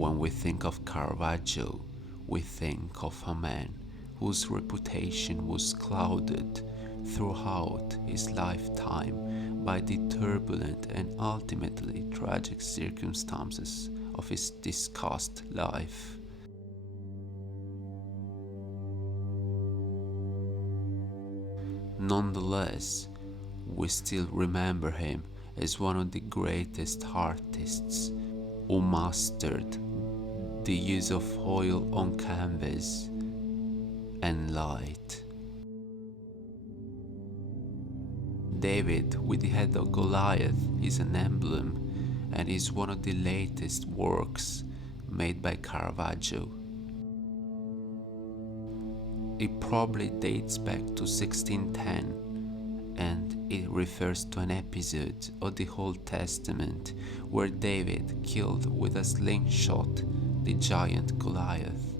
When we think of Caravaggio, we think of a man whose reputation was clouded throughout his lifetime by the turbulent and ultimately tragic circumstances of his discussed life. Nonetheless, we still remember him as one of the greatest artists who mastered the use of oil on canvas and light. David with the head of Goliath is an emblem and is one of the latest works made by Caravaggio. It probably dates back to 1610, and it refers to an episode of the Old Testament where David killed with a slingshot the giant Goliath.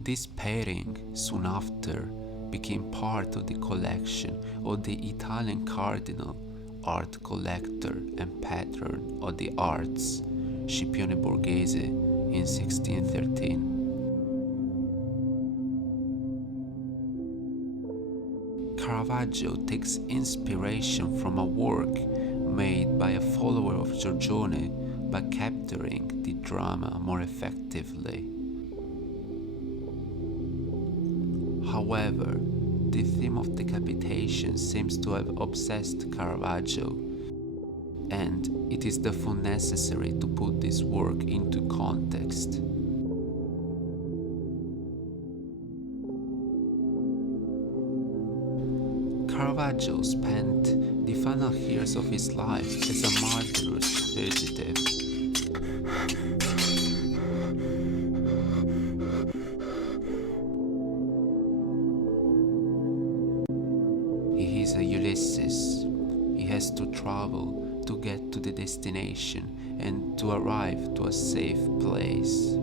This painting soon after became part of the collection of the Italian cardinal, art collector and patron of the arts, Scipione Borghese, in 1613. Caravaggio takes inspiration from a work made by a follower of Giorgione by capturing the drama more effectively. However, the theme of decapitation seems to have obsessed Caravaggio, and it is therefore necessary to put this work into context. Caravaggio spent the final years of his life as a martyrous fugitive. He is a Ulysses. He has to travel to get to the destination and to arrive to a safe place.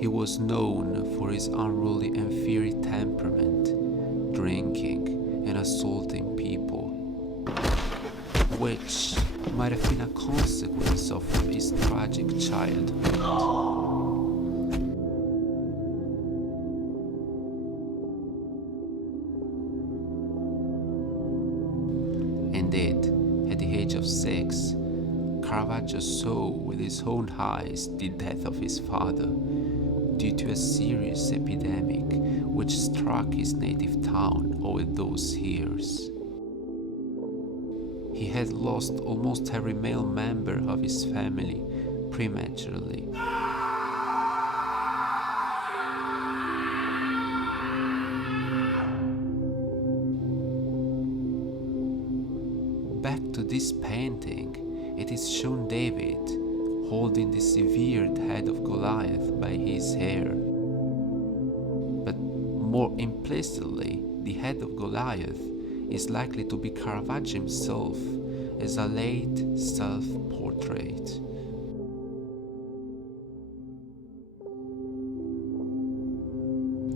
He was known for his unruly and fiery temperament, drinking and assaulting people, which might have been a consequence of his tragic childhood. Indeed, at the age of 6, Caravaggio saw with his own eyes the death of his father due to a serious epidemic which struck his native town over those years. He had lost almost every male member of his family prematurely. Back to this painting, it is shown David holding the severed head of Goliath by his hair. But more implicitly, the head of Goliath is likely to be Caravaggio himself as a late self-portrait.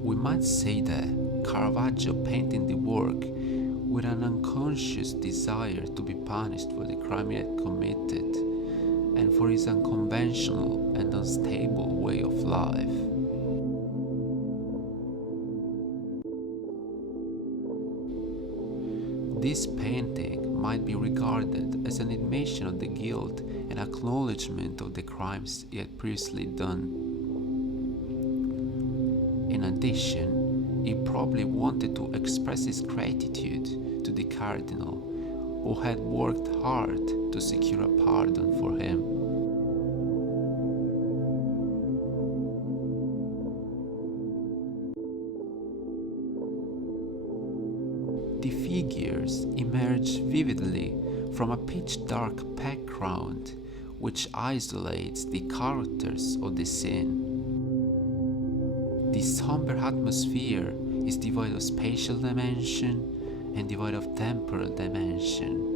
We might say that Caravaggio painted the work with an unconscious desire to be punished for the crime he had committed and for his unconventional and unstable way of life. This painting might be regarded as an admission of the guilt and acknowledgement of the crimes he had previously done. In addition, he probably wanted to express his gratitude to the cardinal, who had worked hard to secure a pardon for him. The figures emerge vividly from a pitch-dark background which isolates the characters of the scene. The somber atmosphere is devoid of spatial dimension and devoid of temporal dimension.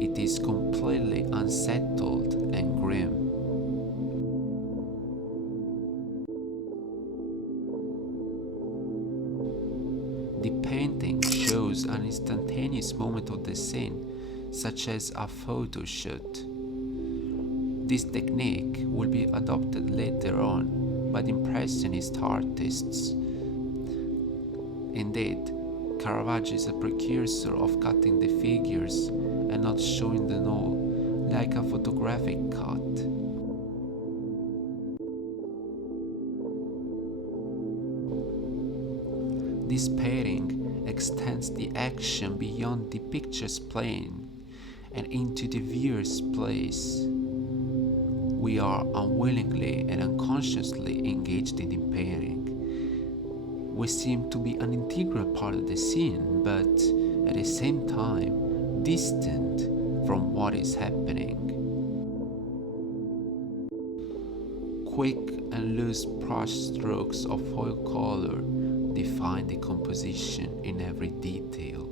It is completely unsettled and grim. The painting shows an instantaneous moment of the scene, such as a photo shoot. This technique will be adopted later on by the Impressionist artists. Indeed, Caravaggio is a precursor of cutting the figures and not showing them all like a photographic cut. This pairing extends the action beyond the picture's plane and into the viewer's place. We are unwillingly and unconsciously engaged in the pairing. We seem to be an integral part of the scene, but at the same time distant from what is happening. Quick and loose brush strokes of oil color define the composition in every detail.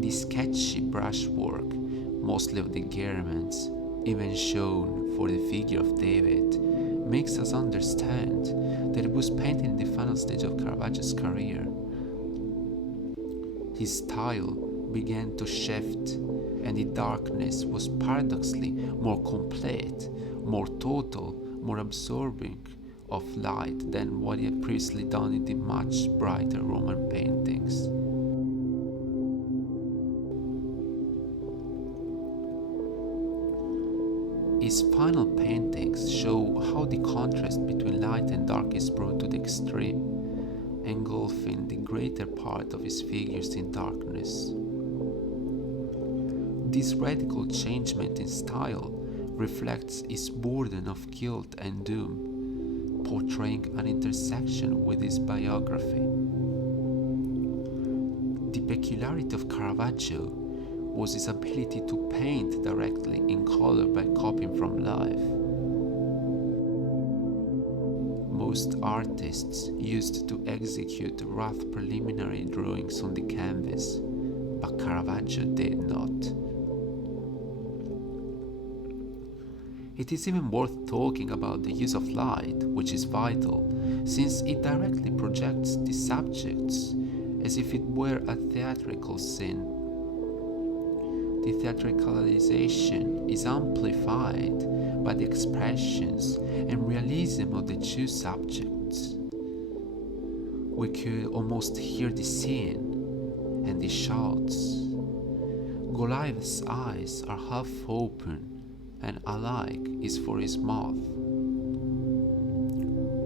The sketchy brushwork, mostly of the garments, even shown for the figure of David, makes us understand that it was painted in the final stage of Caravaggio's career. His style began to shift, and the darkness was paradoxically more complete, more total, more absorbing of light than what he had previously done in the much brighter Roman paintings. His final paintings show how the contrast between light and dark is brought to the extreme, engulfing the greater part of his figures in darkness. This radical changement in style reflects his burden of guilt and doom, portraying an intersection with his biography. The peculiarity of Caravaggio was his ability to paint directly in color by copying from life. Most artists used to execute rough preliminary drawings on the canvas, but Caravaggio did not. It is even worth talking about the use of light, which is vital, since it directly projects the subjects as if it were a theatrical scene. The theatricalization is amplified by the expressions and realism of the two subjects. We could almost hear the scene and the shouts. Goliath's eyes are half open, and a like is for his mouth.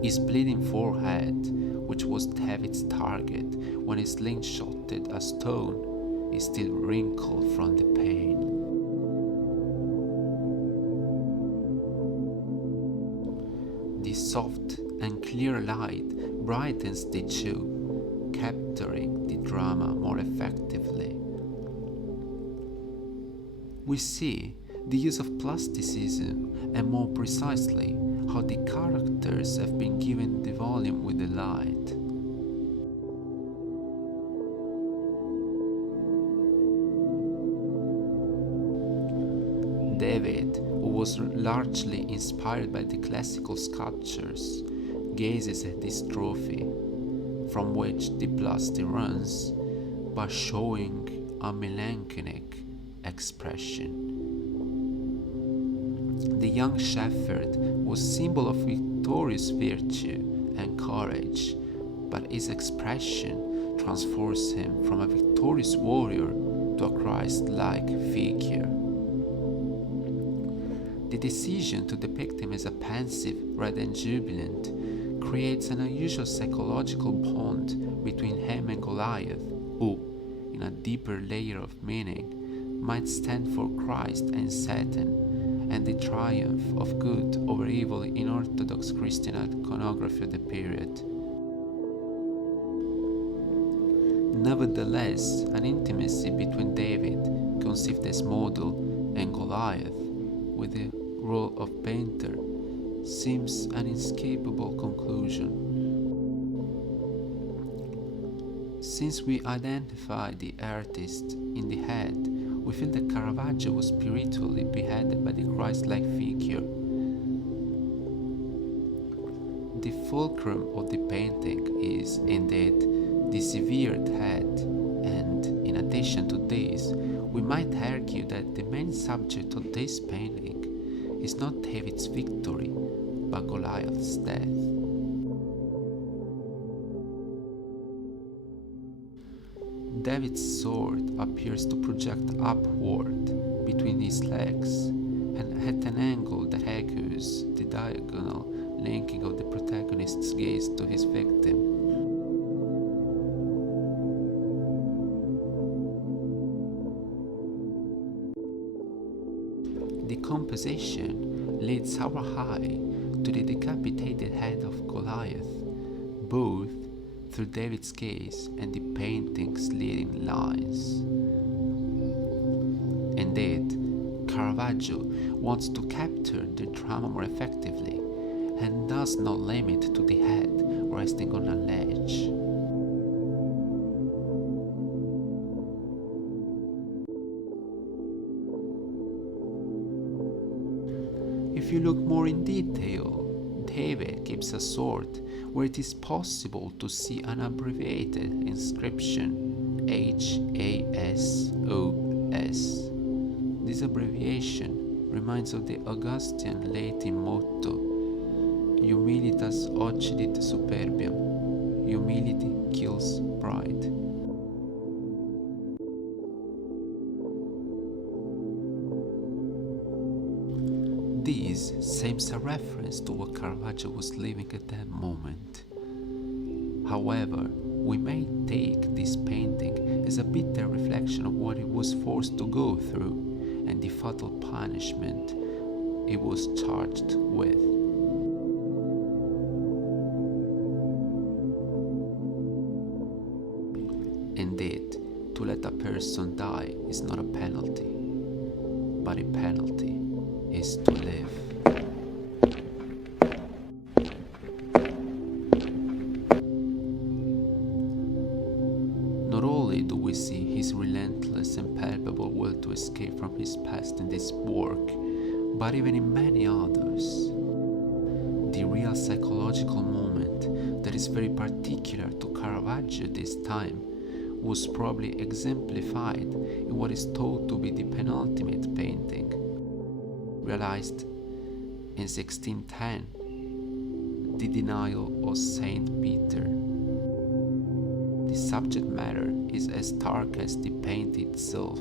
His bleeding forehead, which was David's target when he slingshotted a stone, is still wrinkled from the pain. The soft and clear light brightens the two, capturing the drama more effectively. We see the use of plasticism, and more precisely, how the characters have been given the volume with the light. David, who was largely inspired by the classical sculptures, gazes at this trophy, from which the plastic runs, by showing a melancholic expression. The young shepherd was symbol of victorious virtue and courage, but his expression transforms him from a victorious warrior to a Christ-like figure. The decision to depict him as a pensive rather than jubilant creates an unusual psychological bond between him and Goliath, who, in a deeper layer of meaning, might stand for Christ and Satan, and the triumph of good over evil in Orthodox Christian iconography of the period. Nevertheless, an intimacy between David, conceived as model, and Goliath, with the role of painter, seems an inescapable conclusion. Since we identify the artist in the head, we feel that Caravaggio was spiritually beheaded by the Christ-like figure. fulcrum of the painting is indeed the severed head, and in addition to this, we might argue that the main subject of this painting is not David's victory, but Goliath's death. David's sword appears to project upward between his legs and at an angle that echoes the diagonal linking of the protagonist's gaze to his victim. The composition leads our eye to the decapitated head of Goliath, both through David's gaze and the painting's leading lines. Indeed, Caravaggio wants to capture the drama more effectively and does not limit to the head resting on a ledge. If you look more in detail, David keeps a sword where it is possible to see an abbreviated inscription HASOS. This abbreviation reminds of the Augustan Latin motto Humilitas occidit superbiam. Humility kills pride. This seems a reference to what Caravaggio was living at that moment. However, we may take this painting as a bitter reflection of what he was forced to go through and the fatal punishment he was charged with. Indeed, to let a person die is not a penalty, but a penalty is to live. Not only do we see his relentless and palpable will to escape from his past in this work, but even in many others. The real psychological moment that is very particular to Caravaggio this time was probably exemplified in what is thought to be the penultimate painting, realized in 1610, the denial of Saint Peter. The subject matter is as stark as the paint itself.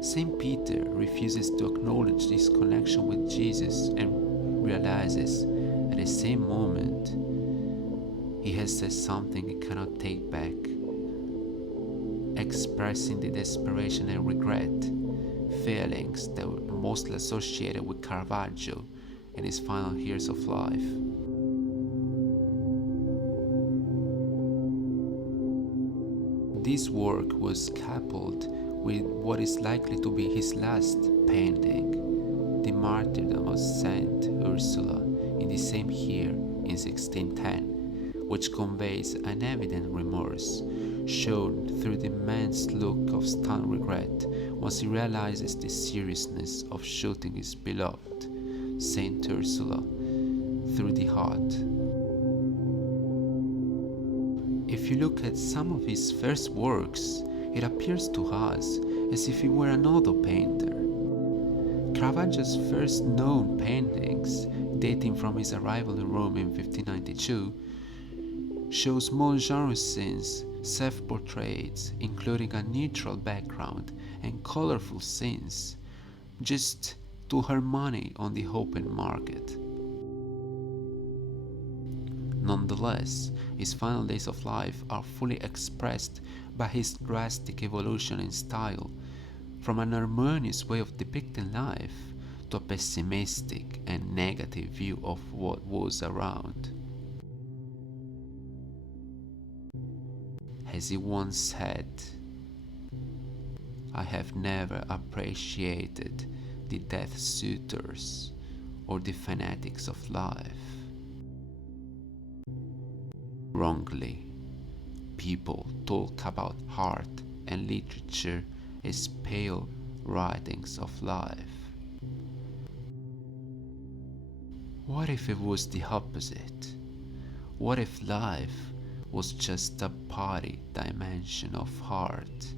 Saint Peter refuses to acknowledge this connection with Jesus and realizes at the same moment he has said something he cannot take back, expressing the desperation and regret, feelings that were mostly associated with Caravaggio in his final years of life. This work was coupled with what is likely to be his last painting, the Martyrdom of Saint Ursula, in the same year in 1610, which conveys an evident remorse, shown through the man's look of stunned regret once he realizes the seriousness of shooting his beloved, Saint Ursula, through the heart. If you look at some of his first works, it appears to us as if he were another painter. Caravaggio's first known paintings, dating from his arrival in Rome in 1592, show small genre scenes, self-portraits, including a neutral background and colorful scenes, just to earn money on the open market. Nonetheless, his final days of life are fully expressed by his drastic evolution in style, from an harmonious way of depicting life to a pessimistic and negative view of what was around. As he once said, "I have never appreciated the death suitors or the fanatics of life." Wrongly, people talk about art and literature as pale writings of life. What if it was the opposite? What if life was just a body dimension of heart?